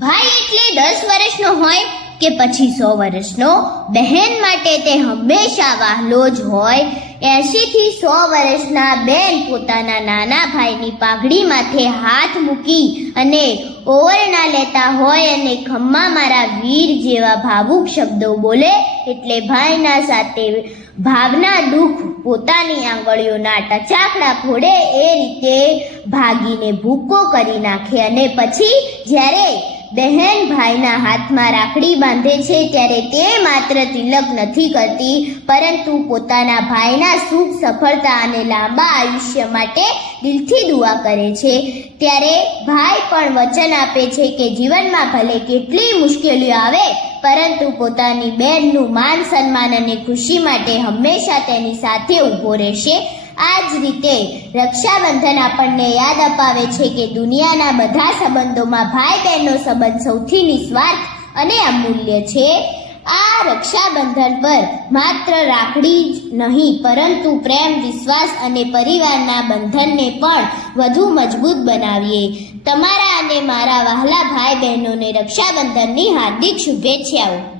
ભાઈ એટલે 10 વર્ષનો હોય કે પછી 100 વર્ષનો, બહેન માટે તે હંમેશા વહાલો જ હોય. 80 થી 100 વર્ષના બેન પોતાના નાના ભાઈની પાઘડી માથે હાથ મૂકી અને ઓવરણા લેતા હોય અને ખમ્મા મારા વીર જેવા ભાવુક શબ્દો બોલે એટલે ભાઈના સાથે ભાવના દુઃખ પોતાની આંગળીઓના ટચાકડા ફોડે એ રીતે ભાગીને ભૂકો કરી નાખે. અને પછી જ્યારે બહેન ભાઈના હાથમાં રાખડી બાંધે છે ત્યારે તે માત્ર તિલક નથી કરતી, પરંતુ પોતાના ભાઈના સુખ, સફળતા અને લાંબા આયુષ્ય માટે દિલથી દુઆ કરે છે. ત્યારે ભાઈ પણ વચન આપે છે કે જીવનમાં ભલે કેટલી મુશ્કેલીઓ આવે પરંતુ પોતાની બહેનનું માન, સન્માન અને ખુશી માટે હંમેશા તેની સાથે ઊભો રહેશે. આ જ રીતે રક્ષાબંધન આપણને યાદ અપાવે છે કે દુનિયાના બધા સંબંધોમાં ભાઈ બહેનનો સંબંધ સૌથી નિસ્વાર્થ અને અમૂલ્ય છે. આ રક્ષાબંધન પર માત્ર રાખડી જ નહીં પરંતુ પ્રેમ, વિશ્વાસ અને પરિવારના બંધનને પણ વધુ મજબૂત બનાવીએ. તમારા અને મારા વહાલા ભાઈ બહેનોને રક્ષાબંધનની હાર્દિક શુભેચ્છાઓ.